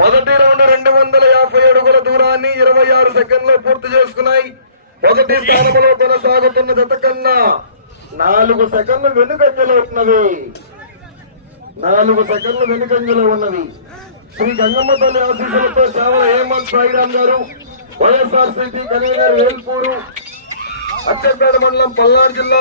మొదటి రౌండ్ 250 అడుగుల దూరాన్ని 26 సెకండ్లు పూర్తి చేసుకున్నాయి. మొదటి స్థానంలో కొనసాగుతున్న జత కన్నా 4 సెకండ్లు వెనుకంజలో ఉన్నవి. 4 సెకండ్లు వెనుకంజలో ఉన్నవి. శ్రీ గంగమ్మ తల్లి ఆశీస్సులతో సేవల హేమంత్ సాయిరామ్ గారు, వైఎస్ఆర్సీపీ కన్వీనర్ వేల్పూరు, అచ్చంపేట మండలం, పల్నాడు జిల్లా.